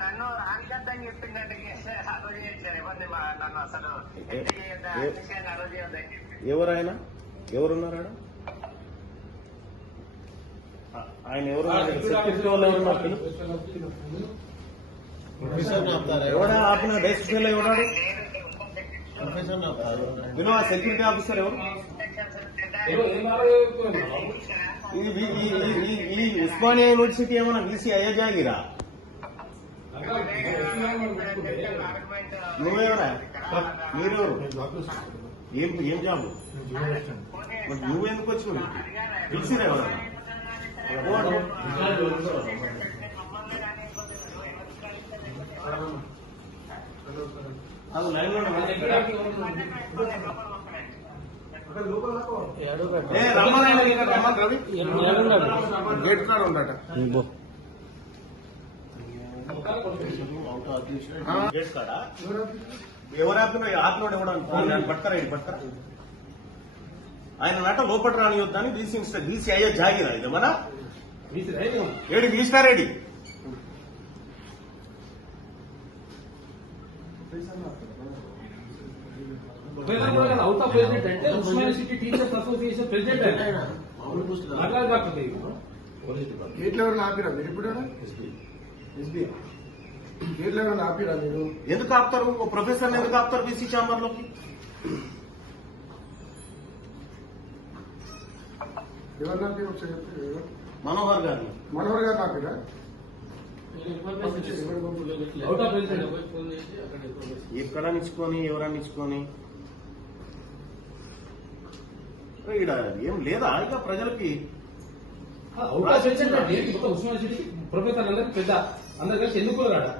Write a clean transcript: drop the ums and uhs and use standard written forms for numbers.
నన్ను రానికద్దని చెప్పిందంటే అలో చేయట్లేదు ఎవరిని నన్ను అసలు అలో చేయొద్దని చెప్పి. ఎవరైనా ఎవరున్నారా ఆయన ఎవరు సెక్యూరిటీ వాళ్ళు ఎవరున్నారు ఎవడా ఆపిన డెస్క్ ఎవడాడు వినో ఆ సెక్యూరిటీ ఆఫీసర్ ఎవరు ఈ ఉస్మానియా యూనివర్సిటీ ఏమన్నా వీసీ అయ్యా జాగిరా నువ్వేవరా మీరెవరు ఏం జాబు నువ్వెందుకు వచ్చినావు పిలిచిరా ఎవరన్నా అది లైన్ లో గేట్ కాడ ఉండట గేట్ కాడ ఎవరు ఆపిన ఆపినోడు ఎవడు పట్టుకరా పట్టుకరా ఆయన నట లోపల రానియొద్దని బీసీ అయ్యా జాగిరా ఇదేమన్నా ఏడి వీసినారేడి అవుతా ప్రెసిడెంట్ అంటే Osmania city teachers association president గేట్లు ఎవరైనా ఆపిరా మీరు ఇప్పుడు ఎస్బీ గేట్లు ఎవరైనా ఆపిరా మీరు ఎందుకు ఆపుతారు ప్రొఫెసర్ ఎందుకు ఆపుతారు బీసీ ఛాంబర్ లోకి ఎవరు ఆపిరా ఒకసారి చెప్తారు మనోహర్ గారు ఆపిరా ఎక్కడ నిచ్చుకొని ఎవరన్నా నిచ్చుకొని ఇక్కడ ఏం లేదా ఇక ప్రజలకి ఉస్మానియా సిటీ ప్రొఫెసర్ అందరికి పెద్ద అందరు కలిసి ఎన్నుకోలేదా